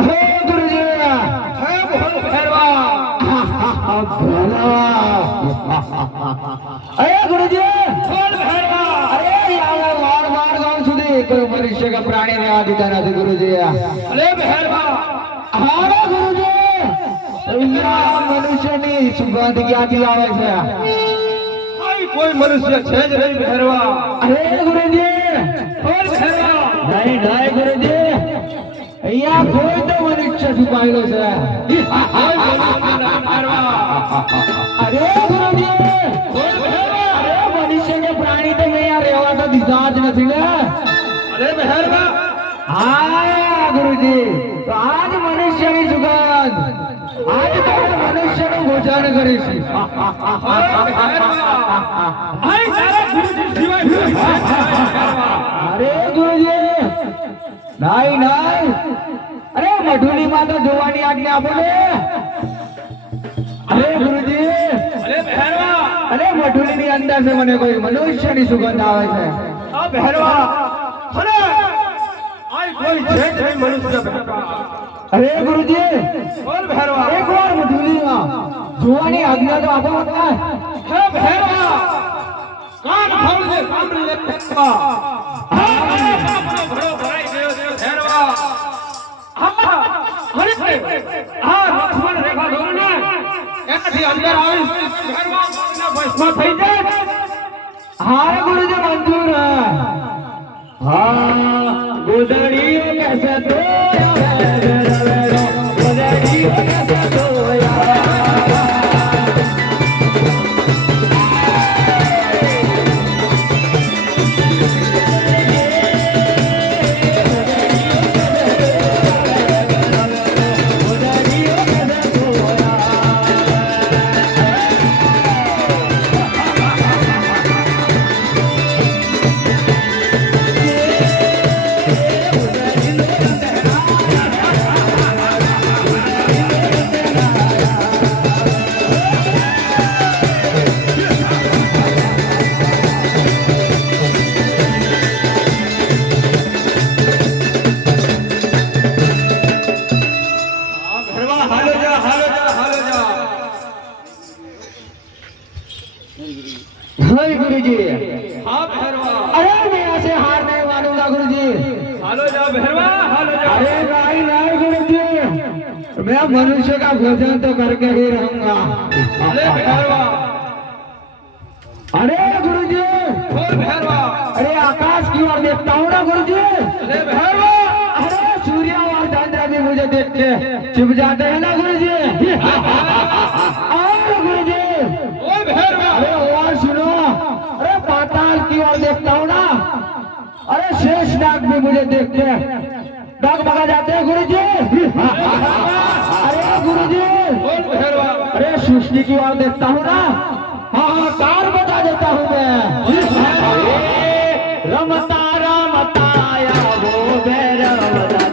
हे गुरुजी हे बोल भैरवा अरे गुरुजी बोल भैरवा अरे यार मार मार गाँव सुधी कोई मनुष्य का प्राणी ने आदिता नहीं गुरुजी अरे भैरवा हारे गुरुजी मनुष्य ની સુગંધ ક્યાંથી આવે છે કોઈ મનુષ્ય છે જ નહીં ભૈરવા અરે ગુરુજી બોલ ભૈરવા નહીં નહીં ગુરુજી અહીંયા કોઈ તો મનુષ્ય છુપાયેલો છે અરે ગુરુજી બોલ ભૈરવા અરે મનુષ્ય કે પ્રાણી તો મેં યાર રહેવા તો દીધા જ નથી ને અરે ભૈરવા હા ગુરુજી તો આજ મનુષ્યની સુગંધ आज तो मनुष्य નું ભોજન કરીશ अरे गुरुजी नहीं नहीं अरे मधुली માં તો જોવાની આજ્ઞા આપો ને अरे गुरुजी अरे ભૈરવા अरे મધુલી ની અંદર से મને કોઈ મનુષ્ય ની સુગંધ આવે છે આ ભૈરવા અરે આ કોઈ છે જ મનુષ્ય अरे गुरुजी बोल भैरवा एक बार मधुली જોવાની આજ્ઞા તો આપો મત હે ભૈરવા કાન ખોલ દે સાંભળી લે ભૈરવા ઘડો ભરાઈ ગયો છે ભૈરવા અરે આ લક્ષ્મણ રેખા દોરને એનાથી અંદર આવી ભૈરવા ભસ્મ થઈ જાય હા ગુરુજી મંજૂર હા ગુદડીઓ કેસે તો गुरुजी हाँ भैरवा अरे मैं ऐसे हार नहीं मानूंगा गुरुजी हालो जाओ भैरवा हालो जाओ अरे नहीं नहीं गुरुजी मैं मनुष्य का भोजन तो करके ही रहूंगा अरे भैरवा अरे गुरुजी बोल भैरवा अरे आकाश की ओर देखता हूँ ना गुरुजी अरे भैरवा अरे सूर्य और चंद्र भी मुझे देख के छिप जाते हैं ना गुरुजी गुरुजी बोल भैरवा अरे और सुनो अरे पाताल की ओर देखता हूँ ना अरे शेष नाग भी मुझे देख के डगमगा जाते हैं गुरुजी अरे गुरुजी अरे सृष्टि की ओर देखता हूँ ना हाँ कार बता देता हूँ मैं रमता रमता या वो भैरव